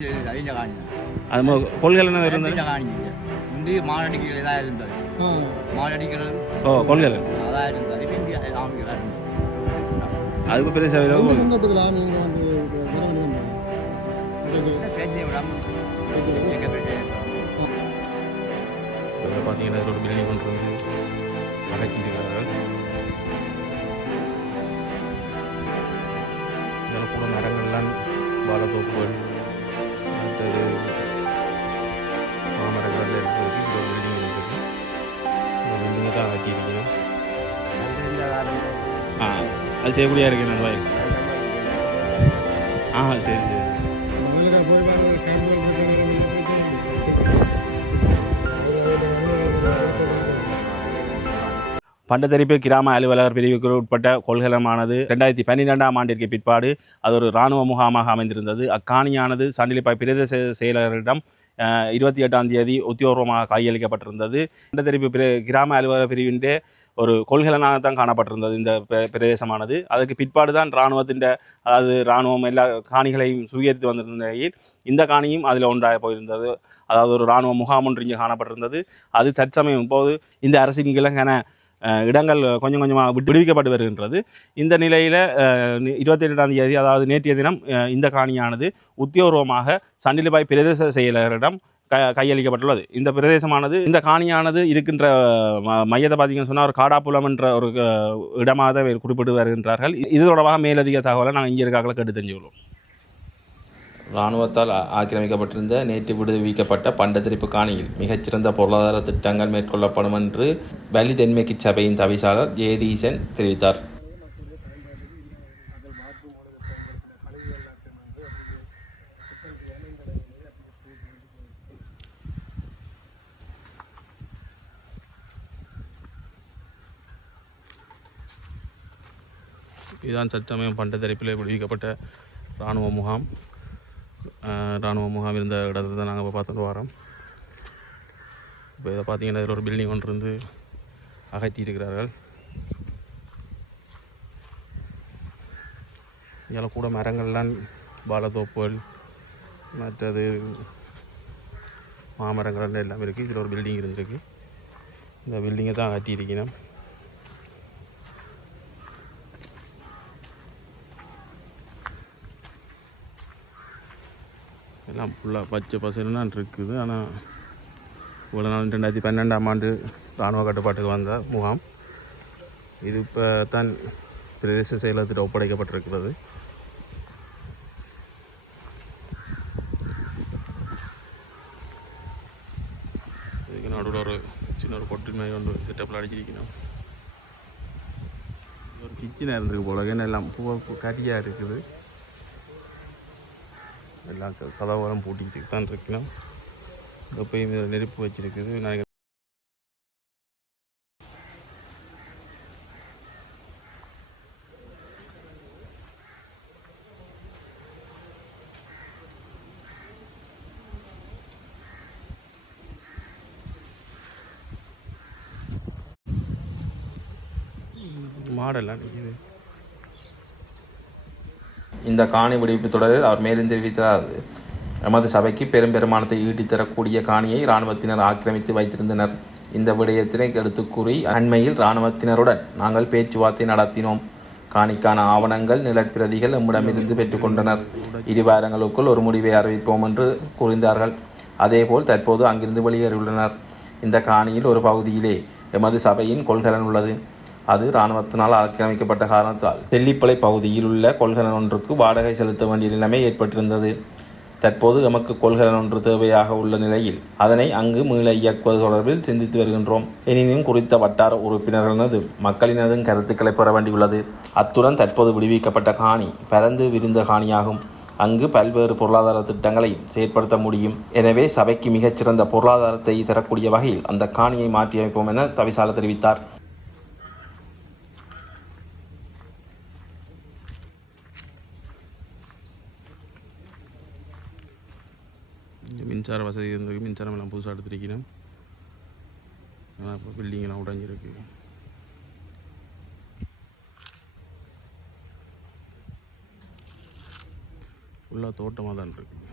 അതിൻ്റെ കാണില്ല அது மொ- கொள்கலன் இருந்தது അതിൻ്റെ കാണില്ല മുമ്പ് മാളടിക്കൽ ഇതായിരുന്നു മാളടിക്കലും ஓ கொள்கலன் അതായിരുന്നു അത് പിന്നെ ആമികളായിരുന്നു அதுக்கு பெரிய சேவை எந்த சந்தர்ப்பத்தில் ஆமி இங்கே வந்து ஜனவரி வந்தது പേജ് വിടാം ഒക്കെ പേജ് இதில் பார்த்தீங்கன்னா இது ஒரு பில்டிங் ஒன்று வந்து அகற்றியிருக்கிறார்கள் இதில் கூட மரங்கள்லாம் வாழைத்தோப்புகள் அது செய்யக்கூடிய இருக்கு நல்லா இருக்கு ஆ சரி சரி. பண்டத்தரிப்பு கிராம அலுவலர் பிரிவுக்கு உட்பட்ட கொள்கலமானது ரெண்டாயிரத்தி பன்னிரெண்டாம் ஆண்டிற்கு பிற்பாடு அது ஒரு இராணுவ முகாமாக அமைந்திருந்தது. அக்காணியானது சண்டிலிப்பாய் பிரதேச செயலரிடம் இருபத்தி எட்டாம் தேதி உத்தியோகமாக கையளிக்கப்பட்டிருந்தது. பண்டத்தரிப்பு பிர கிராம அலுவலர் பிரிவிൻ്റെ ஒரு கொள்கலனாக தான் காணப்பட்டிருந்தது இந்த பிர- பிரதேசமானது. அதற்கு பிற்பாடு தான் இராணுவத்தின் அதாவது இராணுவம் எல்லா காணிகளையும் சுவீகரித்து வந்திருந்த நிலையில் இந்த காணியும் அதில் ஒன்றாக போயிருந்தது. அதாவது ஒரு இராணுவ முகாம் ஒன்று இங்கே காணப்பட்டிருந்தது. அது தற்சமயம் போது இந்த அரசின் கிழங்கென இடங்கள் கொஞ்சம் கொஞ்சமாக விடுவிக்கப்பட்டு வருகின்றது. இந்த நிலையில் இருபத்தி எட்டாம் தேதி அதாவது நேற்றைய தினம் இந்த காணியானது உத்தியோர்வமாக சண்டிலிபாய் பிரதேச செயலரிடம் க கையளிக்கப்பட்டுள்ளது. இந்த பிரதேசமானது இந்த காணியானது இருக்கின்ற ம- மையத்தை பார்த்தீங்கன்னு சொன்னால் ஒரு காடாப்புலம் என்ற ஒரு இடமாக தான் குறிப்பிட்டு வருகின்றார்கள். இது தொடர்பாக மேலதிக தகவலை நாங்கள் இங்கே இருக்காக்களை கேட்டு தெரிஞ்சுக்கொள்வோம். இராணுவத்தால் ஆக்கிரமிக்கப்பட்டிருந்த நேற்று விடுவிக்கப்பட்ட பண்டத்திரிப்பு காணியில் மிகச்சிறந்த பொருளாதார திட்டங்கள் மேற்கொள்ளப்படும் என்று வலி தென்மேற்கு சபையின் தவிசாளர் ஜெயதீசன் தெரிவித்தார். இதுதான் சச்சமயம் பண்டத்தரிப்பில் விடுவிக்கப்பட்ட இராணுவ முகாம். இராணுவ முகாம் இருந்த இடத்துல தான் நாங்கள் இப்போ பார்த்துட்டு வரோம். இப்போ இதை பார்த்தீங்கன்னா இதில் ஒரு பில்டிங் ஒன்று இருந்து அகற்றியிருக்கிறார்கள் இதில் கூட மரங்கள்லாம் பாலத்தோப்புகள் மற்றது மாமரங்கள் எல்லாம் இருக்குது இதில் ஒரு பில்டிங் இருந்திருக்கு. இந்த பில்டிங்கை தான் அகற்றியிருக்கணும் எல்லாம் ஃபுல்லாக பச்சை பசலாம் இருக்குது. ஆனால் இவ்வளோ நாள் ரெண்டாயிரத்தி பன்னெண்டாம் ஆண்டு இராணுவ கட்டுப்பாட்டுக்கு வந்த முகாம். இது இப்போ தான் பிரதேச செயலகத்தில் ஒப்படைக்கப்பட்டிருக்கிறது. இதுக்கு நடுவில் ஒரு சின்ன ஒரு கொட்டு மாதிரி ஒன்று செட்டப்பில் அடிச்சிருக்கணும். ஒரு கிச்சனாக இருந்திருக்கு போல. ஏன்னா எல்லாம் பூ கட்டியாக இருக்குது. எல்லாம் க- கதவெல்லாம் பூட்டிக்கிட்டு தான் இருக்கணும் எப்பயும் இதில் நெருப்பு வச்சிருக்குது. நான் மாடெல்லாம் நிற்கிது இந்த காணி விடுவிப்பு தொடரில் அவர் மேலும் தெரிவித்ததாவது எமது சபைக்கு பெரும் பெருமானத்தை ஈட்டித்தரக்கூடிய காணியை இராணுவத்தினர் ஆக்கிரமித்து வைத்திருந்தனர். இந்த விடயத்தினை எடுத்து கூறி அண்மையில் இராணுவத்தினருடன் நாங்கள் பேச்சுவார்த்தை நடத்தினோம். காணிக்கான ஆவணங்கள் நிலப்பிரதிகள் நம்மிடமிருந்து பெற்றுக்கொண்டனர் இரு வாரங்களுக்குள் ஒரு முடிவை அறிவிப்போம் என்று கூறினார்கள் அதேபோல் தற்போது அங்கிருந்து வெளியேறியுள்ளனர். இந்த காணியில் ஒரு பகுதியிலே எமது சபையின் கொள்கலன் உள்ளது. அது இராணுவத்தினால் ஆக்கிரமிக்கப்பட்ட காரணத்தால். தெல்லிப்பளை பகுதியில் உள்ள கொள்கலன் ஒன்றுக்கு வாடகை செலுத்த வேண்டிய நிலைமை ஏற்பட்டிருந்தது. தற்போது எமக்கு கொள்கலன் ஒன்று தேவையாக உள்ள நிலையில் அதனை அங்கு மீள இயக்குவது தொடர்பில் சிந்தித்து வருகின்றோம். எனினும் குறித்த வட்டார உறுப்பினர்களது மக்களினதும் கருத்துக்களை பெற வேண்டியுள்ளது. அத்துடன் தற்போது விடுவிக்கப்பட்ட காணி பரந்து விரிந்த காணியாகும். அங்கு பல்வேறு பொருளாதார திட்டங்களை செயற்படுத்த முடியும். எனவே சபைக்கு மிகச்சிறந்த பொருளாதாரத்தை தரக்கூடிய வகையில் அந்த காணியை மாற்றியமைப்போம் என தவிசால தெரிவித்தார். இங்கே மின்சார வசதி இருந்திருக்கு மின்சாரம் எல்லாம் புதுசாக எடுத்துருக்கிறேன். ஆனால் இப்போ பில்டிங்கெல்லாம் உடஞ்சிருக்கு. ஃபுல்லாக தோட்டமாக தான் இருக்குது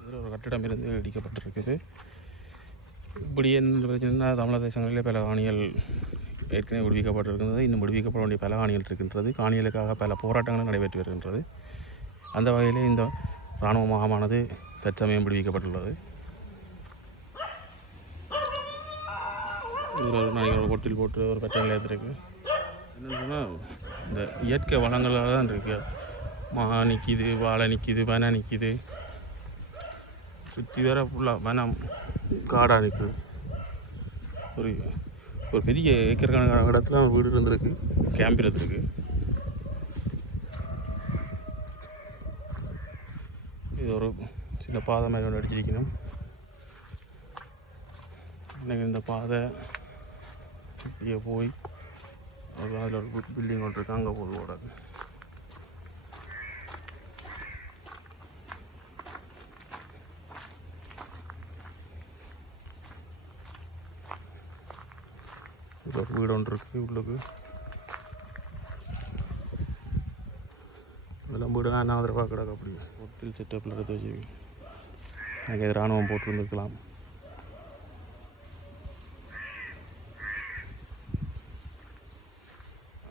இதில் ஒரு கட்டிடம் இருந்து அடிக்கப்பட்டிருக்குது இப்படி என்ன பிரச்சனைனா தமிழக தேசங்களிலே பல காணிகள் ஏற்கனவே விடுவிக்கப்பட்டிருக்கின்றது. இன்னும் விடுவிக்கப்பட வேண்டிய பல காணிகள் இருக்கின்றது. காணிகளுக்காக பல போராட்டங்களும் நடைபெற்று வருகின்றது. அந்த வகையில் இந்த இராணுவ முகாமானது தற்சமயம் விடுவிக்கப்பட்டுள்ளது. இதில் ஒரு நாளைக்கு ஒரு கொட்டில் போட்டு ஒரு பெட்ட நிலையத்திற்கு என்னென்னு சொன்னால் இந்த இயற்கை வளங்களாக தான் இருக்கு. மா நிற்கிது வாழை நிற்கிது பனை நிற்கிது சுற்றி வேற ஃபுல்லாக வனம். காடாக இருக்குது ஒரு ஒரு பெரிய ஏக்கர் கணக்கான இடத்துல வீடு இருந்திருக்கு. கேம்ப் இருந்திருக்கு. இது ஒரு சின்ன பாதை மாதிரி ஒன்று அடிச்சிருக்கணும். எனக்கு இந்த பாதை இப்படியே போய் அதில் ஒரு பில்டிங் ஒன்று இருக்குது அங்கே போது ஓடாது பாரு வீடு ஒன்று இருக்குது உள்ளுக்கு. இதெல்லாம் வீடுனா என்ன பார்க்க கிடக்கு அப்படி. ஹோட்டல் செட்டப்பில் எடுத்து வச்சு அங்கே இராணுவம் போட்டிருந்துருக்கலாம்.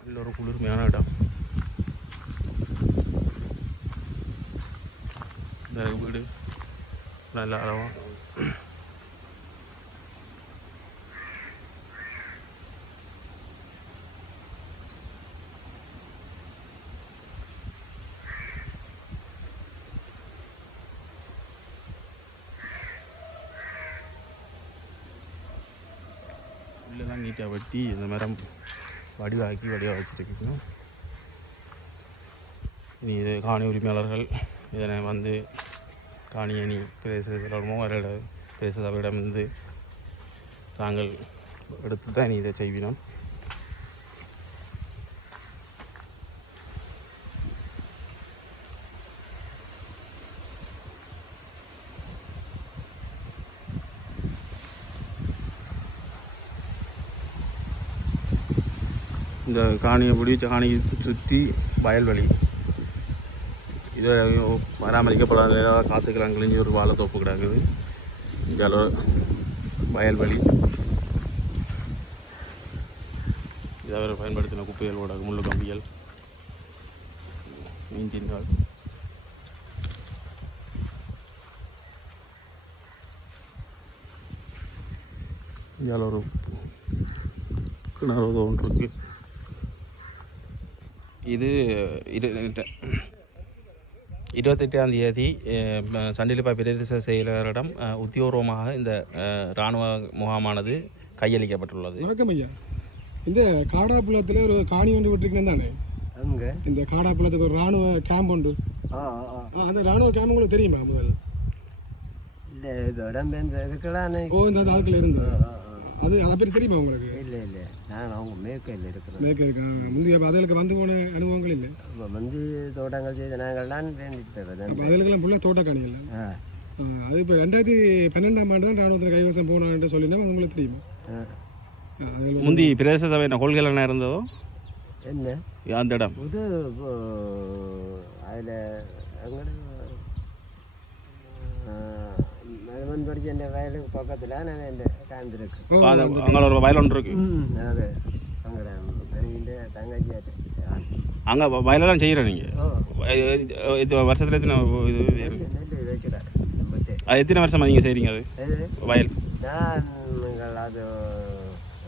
நல்ல ஒரு குளிர்மையான இடம். இந்த வீடு நல்ல அளவாக புல்லெல்லாம் நீட்டாக வெட்டி இந்த மரம் வடிவாக்கி வடிவாக வச்சுருக்கணும் இனி இது காணி உரிமையாளர்கள் இதனை வந்து காணியணி பிரதேச செயலரமோ அவரோட பிரதேச சபையிடமிருந்து தாங்கள் எடுத்து தான் இனி இதை செய்வினோம். இந்த காணியை பிடிச்ச காணியை சுற்றி வயல்வெளி. இதை பராமரிக்கப்படாத காற்றுக்கெல்லாம் கிழிஞ்சு ஒரு வாழைத்தோப்பு கிடக்குது. இங்கே வயல்வெளி. இதை அவர் பயன்படுத்தின குப்பைகள் ஓட முள்ளு கம்பிகள். இன்ஜின்கள் இங்கே ஒரு கிணறு ஒன்று இருக்குது இது இரு இருபத்தெட்டாம் தேதி சண்டிலிப்பா பிரதேச செயலரிடம் உத்தியோகபூர்வமாக இந்த இராணுவ முகாமானது கையளிக்கப்பட்டுள்ளது. வணக்கம் ஐயா. இந்த காடாப்புலத்தில் ஒரு காணி ஒன்று விட்டுருக்கேன் தானே? இந்த காடாப்புலத்துக்கு ஒரு ராணுவ கேம்ப் உண்டு. ஆ ஆ. ஆ, அந்த ராணுவ கேம்ப் உங்களுக்கு தெரியுமா முதல்? இல்லை இதுக்கெல்லாம் ஓ இந்த ஆட்கள் இருந்து அது அதை பற்றி தெரியுமா உங்களுக்கு? இல்லை இல்லை. நான் அவங்க மேற்கையில் இருக்கிறேன் மேற்க இருக்கா? முந்தைய அப்ப அதுகளுக்கு வந்து போன அனுபவங்கள் இல்லை? இப்போ வந்து தோட்டங்கள் செய்த நாங்கள்லாம் வேண்டிட்டு அப்போ அதுகளுக்கெல்லாம் ஃபுல்லாக தோட்டக்காணி இல்லை? அது இப்போ ரெண்டாயிரத்தி பன்னெண்டாம் ஆண்டு தான் ராணுவத்தில் கைவசம் போனான்னு சொல்லினா அது உங்களுக்கு தெரியுமா? முந்தி பிரதேச சபையின கொள்கைகள் என்ன இருந்ததோ? என்ன? அந்த இடம். புது அதில் மருமன் படிச்ச இந்த வயலுக்கு பக்கத்தில் நான் ஓ, அந்த அங்கே ஒரு வயல் ஒன்று இருக்கு அது அங்கட பெரிய தங்கச்சியாட்டு அங்கே வயலெல்லாம் செய்கிறேன் நீங்கள் ஓ. இது வருஷத்தில் எத்தனை இது அது எத்தனை வருஷமாக நீங்கள் செய்கிறீங்க அது? வயல். நான் நீங்கள் அது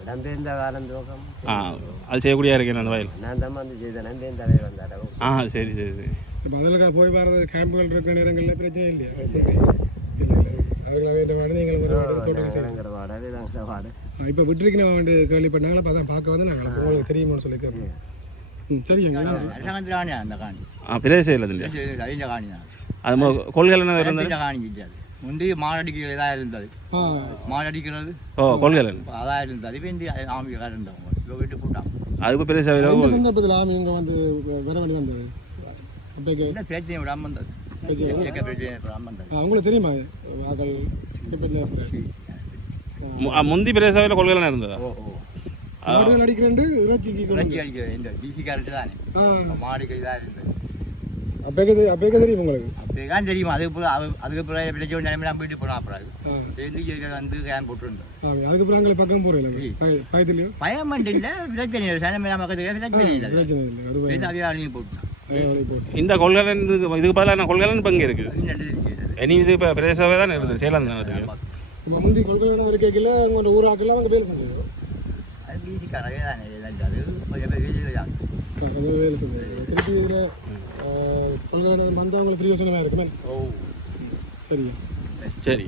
இடம்பெயர்ந்த காலம் துவக்கம் ஆ அது செய்யக்கூடியா இருக்கேன் அந்த வயல்? நான் தான் வந்து செய்தேன் நம்பேந்தவை வந்தாட ஆ சரி சரி சரி. இப்போ போய் வர்றது கேம்புகள் இருக்கிற நேரங்களில் பிரச்சனை இல்லையா? இல்லை இல்லை இல்லை அவர்களாக இந்த மாதிரி நீங்கள் ஒரு தோட்டங்கள் செய்யலாம் இடங்கிற வாடவே தாங்கிற வாடு. இப்போ விட்டுருக்கணும் வேண்டிய கேள்விப்பட்டாங்களா அப்போ அதான் பார்க்க வந்து நாங்கள் உங்களுக்கு தெரியுமான்னு சொல்லி கேட்போம் ம் சரிங்க. அரசாங்கத்தில் காணியா அந்த காணி. ஆ பிரதேச இல்லை இல்லையா அதிக காணி தான். இருந்தது? மாடடிக்கிறது இதாக இருந்தது. ஆ. மாடடிக்கிறது ஓ என்ன? அதாக இருந்தது. இப்போ இந்த ஆமிக்காக இருந்தவங்க இப்போ விட்டு போட்டாங்க. அது இப்போ இந்த சந்தர்ப்பத்தில் ஆமி இங்கே வந்து வர வேண்டி வந்தது? பிரச்சனை விடாம வந்தது. உங்களுக்கு தெரியுமா? முந்தி பிரதேச சபையில் என்ன இருந்ததா மாடுகள் அடிக்கிறேன் இறைச்சிக்கு இறைச்சி அடிக்கிறது இந்த டிசி கேரட்டு தானே? ஆ. மாடுக்கு இதாக இருந்தது அப்போக்கே அப்போக்கே தெரியும் உங்களுக்கு? அப்படிதான் தெரியும். அதுக்கு பிறகு அது- அதுக்கு பிறகு பிடிச்ச நிலைமை நான் வீட்டுக்கு போனா அப்புறம் இயற்கை வந்து கேன் போட்டுருந்தோம். பக்கம் போகிறீங்களா பயத்துலையோ? பயம் இல்லை பிரச்சனை இல்லை. இந்த கொள்கலன் இது- இதுக்கு பதிலான கொள்கலன் இப்போ இங்கே இருக்குது. இனி இது இப்போ பிரதேச சபை தான் இருக்குது சேலம் தான் இருக்குது. முந்தி கொள்கை இருக்கையில் உங்களோட ஊராக்கெல்லாம் அவங்க வேலை அது வேலை செஞ்சது. திருப்பி இதில் கொள்கை வந்தவங்களுக்கு பிரியோசனமாக இருக்குமே? ஓ. சரி சரி.